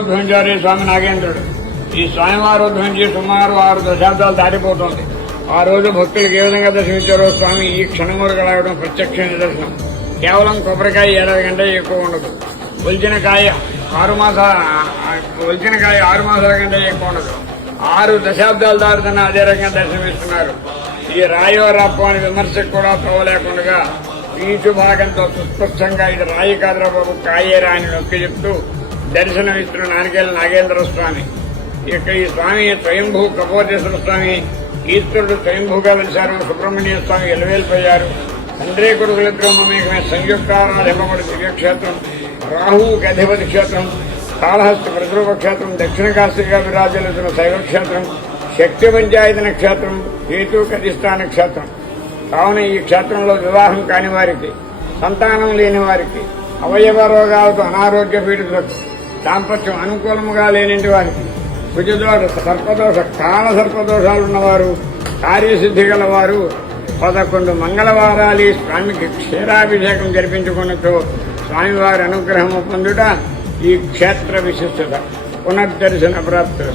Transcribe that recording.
ఉద్భవించారు స్వామి నాగేంద్రుడు. ఈ స్వామివారు ఉద్భవించి సుమారు 6 దశాబ్దాలు దాటిపోతుంది. ఆ రోజు భక్తులకు ఏ విధంగా దర్శనమిచ్చారో స్వామి ఈ క్షణములు కలగడం ప్రత్యక్ష నిదర్శనం. కేవలం కొబ్బరికాయ 7 గంటలు ఎక్కువ ఉండదు. ఒలిచిన కాయ 6 మాసాల కంటే ఎక్కువ ఉండదు. 6 దశాబ్దాలు దాటుతున్న అదే రకంగా దర్శనమిస్తున్నారు. ఈ రాయో రప్ప అని విమర్శకు కూడా తోవలేకుండా పీచు భాగంతో సుస్పష్టంగా ఇది రాయి కాదురా బాబు కాయేరా అని నొక్కి చెప్తూ దర్శనమిస్తున్న నానికేల నాగేంద్ర స్వామి. ఇక్కడ ఈ స్వామి స్వయంభూ కపోటేశ్వర స్వామి, ఈశ్వరుడు స్వయంభూగా వెలిశారు. సుబ్రహ్మణ్య స్వామి ఎలువేలిపోయారు. తండ్రి కొడుకులిద్దరూ మమేకమే సంయుక్తారాధింపబడి దివ్యక్షేత్రం, రాహువుకి అధిపతి క్షేత్రం, కాళహస్తి ప్రతిరూప క్షేత్రం, దక్షిణ కాశీగా విరాజిల్లుతున్న శైవక్షేత్రం, శక్తి పంచాయతన క్షేత్రం, హేతుకధిష్టాన క్షేత్రం. కావున ఈ క్షేత్రంలో వివాహం కాని వారికి, సంతానం లేని వారికి, అవయవ రోగాలతో అనారోగ్య పీడితులకు, దాంపత్యం అనుకూలముగా లేనింటి వారికి, కుజదోష సర్పదోష కాల సర్పదోషాలున్నవారు, కార్యసిద్ధి గలవారు 11 మంగళవారాలు స్వామికి క్షీరాభిషేకం జరిపించుకున్నచో స్వామివారి అనుగ్రహము పొందుట ఈ క్షేత్ర విశిష్టత. పునర్దర్శన ప్రాప్తి.